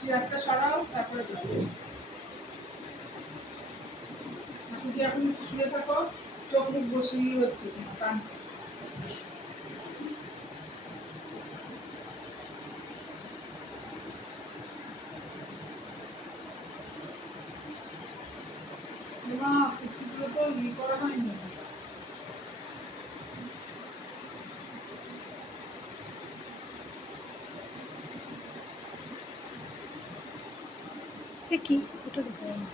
চেয়ারটা সরাও, তারপরে তুমি এখন একটু শুয়ে থাকো, চোখ মুখ বসিয়ে হচ্ছে তোমার কাঁদছে। মা কুর্তিগুলো তো করা হয়নি। কি ওটা দেখা যায় না।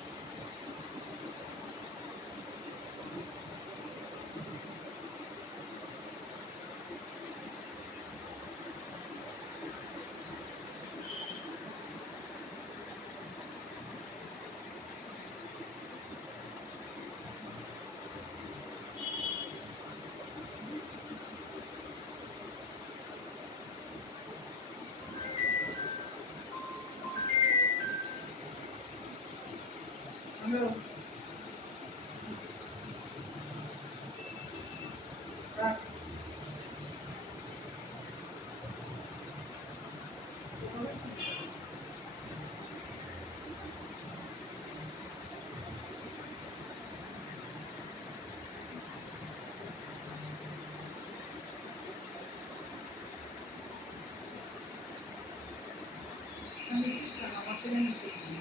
হ্যালো, রাখ। নিচ্ছিস না, আমার থেকে নিচ্ছিস না।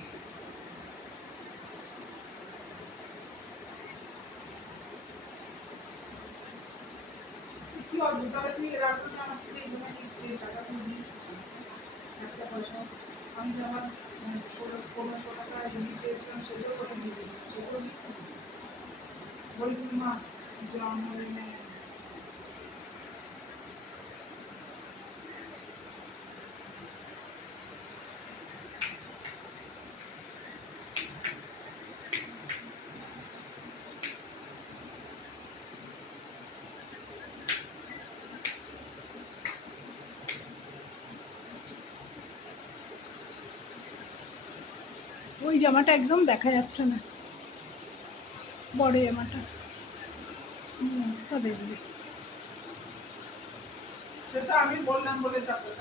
কি অদ্ভুত, তাহলে তুমি এর আগেও যে আমার থেকে এগুলো নিচ্ছি, টাকা তুমি দিয়েছিস না একটা পয়সা। আমি যে আমার 1500 টাকা ঋণ পেয়েছিলাম, সেগুলো তোকে দিয়ে দিয়েছিলাম, সেগুলো দিচ্ছি। বলেছিল মা যে আমার ওই জামাটা একদম দেখা যাচ্ছে না, বড় জামাটা রাস্তা বেরিয়ে। সেটা আমি বললাম বলে তারপরে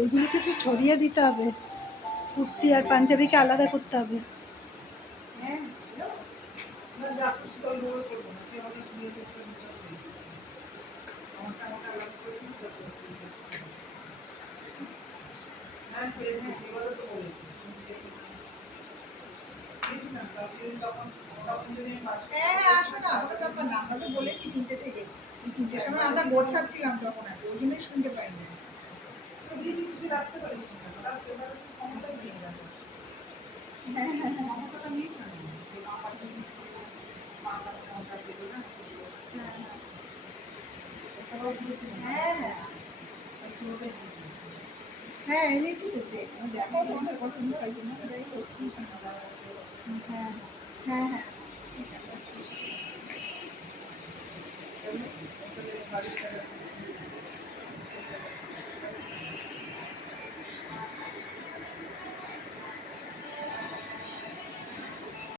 ওইগুলোকে তো ছড়িয়ে দিতে হবে, কুর্তি আর পাঞ্জাবিকে আলাদা করতে হবে। আমরা তো বলেছি 3টে থেকে, 3টের সময় আমরা গোছাচ্ছিলাম তখন, আর ওই জন্যই শুনতে পাইনি। রাখতে পারিস না, রাখতে পারলে ক্ষমতা নিয়ে যাবে। হ্যাঁ হ্যাঁ ক্ষমতাটা নিয়ে না, মা তার ক্ষমতা দেবে না। হ্যাঁ হ্যাঁ হ্যাঁ এনেছি তো, দেখো তোমাদের পছন্দ হয় কিনা। যাই হোক, হ্যাঁ হ্যাঁ হ্যাঁ